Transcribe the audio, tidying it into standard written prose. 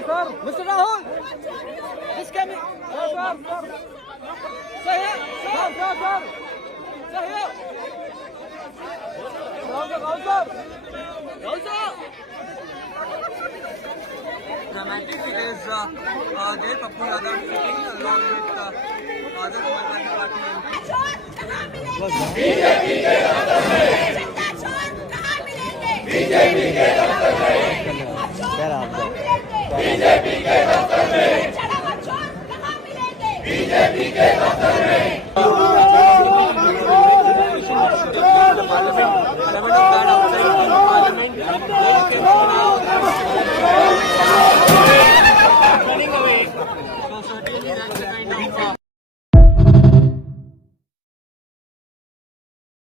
Mr. Rahul, this can be. Sir, here. Sir, here. Rahul, sir. Dramatic because there Pappu Yadav sitting along with other Samajwadi Party MPs. BJP के दफ्तर में BJP के दफ्तर में BJP के दफ्तर में बीजेपी के दफ्तर में